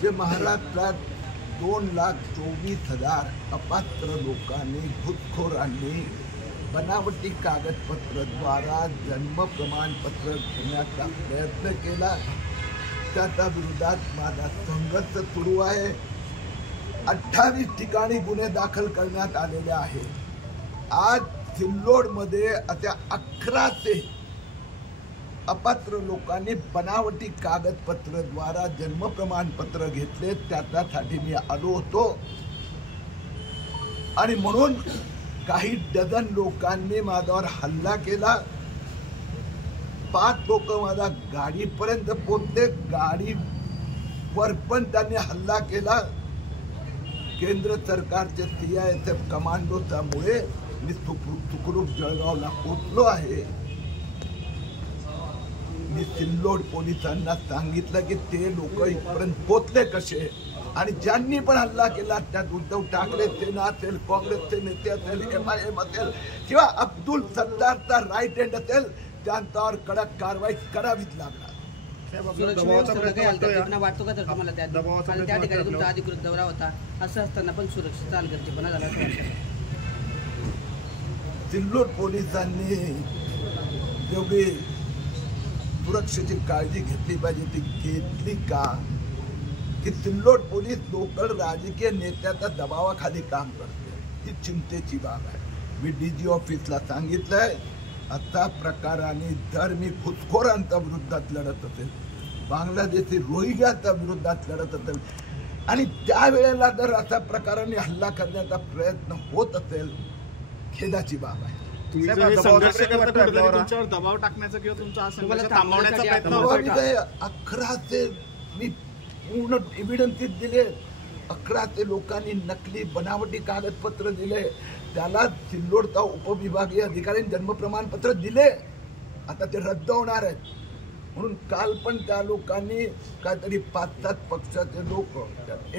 जे महाराष्ट्रात 2,24,000 अपात्र लोकांनी घुसखोरांनी बनावटी कागदपत्राद्वारा जन्म प्रमाणपत्र घेण्याचा प्रयत्न केला। त्याच्या विरोधात माझा संघर्ष सुरू आहे। 28 ठिकाणी गुन्हे दाखल करण्यात आलेले आहेत। आज सिल्लोडमध्ये अशा 11 अपात्र लोकांनी बनावटी कागदपत्राद्वारा जन्म प्रमाणपत्र घेतले। त्यासाठी मी आलो होतो आणि म्हणून काही डझन लोकांनी माझ्यावर हल्ला केला। 5 लोक माझ्या गाडीपर्यंत पोहोचले, गाडीवर पण त्यांनी हल्ला केला। केंद्र सरकारचे CISF कमांडोच्यामुळे मी सुखरूप जळगावला पोहोचलो आहे। मी सिल्लोड पोलिसांना सांगितलं की ते लोक इथपर्यंत पोहोचले कसे, आणि ज्यांनी पण हल्ला केला त्यात उद्धव ठाकरे सेना असेल, काँग्रेसचे नेते असेल, MIM असेल किंवा अब्दुल सत्तारचा राईट हँड असेल, त्यांच्यावर कडक कारवाई करावीच लागणार। वाटतो का तर तुम्हाला त्या ठिकाणी तुमचा अधिकृत दौरा होता, असं असताना पण सुरक्षेचा हलगर्जीपणा झाला असं वाटतं? सिल्लोड पोलिसांनी जेवढी सुरक्षेची काळजी घेतली पाहिजे ती घेतली का? की सिल्लोड पोलीस लोकल राजकीय नेत्याच्या दबावाखाली काम करते, ही चिंतेची बाब आहे। मी DG ऑफिसला सांगितलंय, अशा प्रकाराने जर मी घुसखोरांच्या विरोधात लढत असेल, बांगलादेशी रोहिंग्याच्या विरोधात लढत असेल आणि त्यावेळेला जर अशा प्रकाराने हल्ला करण्याचा प्रयत्न होत असेल, खेदाची बाब आहे। दबाव टाकण्याचा किंवा तुमचा संघर्ष थांबवण्याचा प्रयत्न 11 मी पूर्ण एव्हिडन्सेस दिले। 11 लोकांनी नकली बनावटी कागदपत्र दिले, त्याला सिल्लोडचा उपविभागीय अधिकाऱ्यांनी जन्म प्रमाणपत्र दिले। आता ते रद्द होणार आहेत म्हणून काल पण त्या लोकांनी काहीतरी 5-7 पक्षाचे लोक,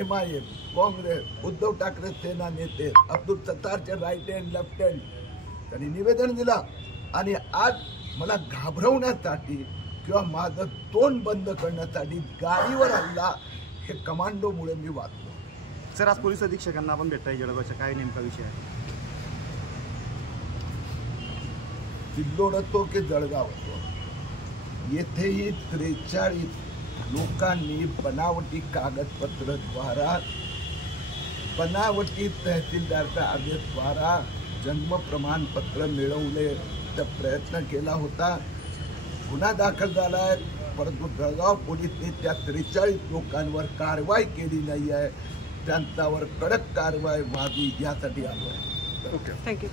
MIM, काँग्रेस, उद्धव ठाकरे सेना नेते, अब्दुल सत्तारचे राईट हँड लेफ्ट हँड, त्यांनी निवेदन दिलं आणि आज मला घाबरवण्यासाठी किंवा माझं तोंड बंद करण्यासाठी गाडीवर हल्ला, हे कमांडोमुळे मी वाचलो। सर, आज पोलीस अधीक्षकांना आपण भेटताय जळगावचा, काय नेमका विषय आहे? सिल्लोड असो की जळगाव असो, येथेही 43 लोकांनी बनावटी कागदपत्राद्वारा, बनावटी तहसीलदारच्या आदेशाद्वारा जन्म प्रमाणपत्र मिळवण्याचा प्रयत्न केला होता। गुन्हा दाखल झाला आहे, परंतु जळगाव पोलिसांनी त्या 43 लोकांवर कारवाई केली नाही आहे। त्यांच्यावर कडक कारवाई व्हावी यासाठी आलो आहे। थँक्यू।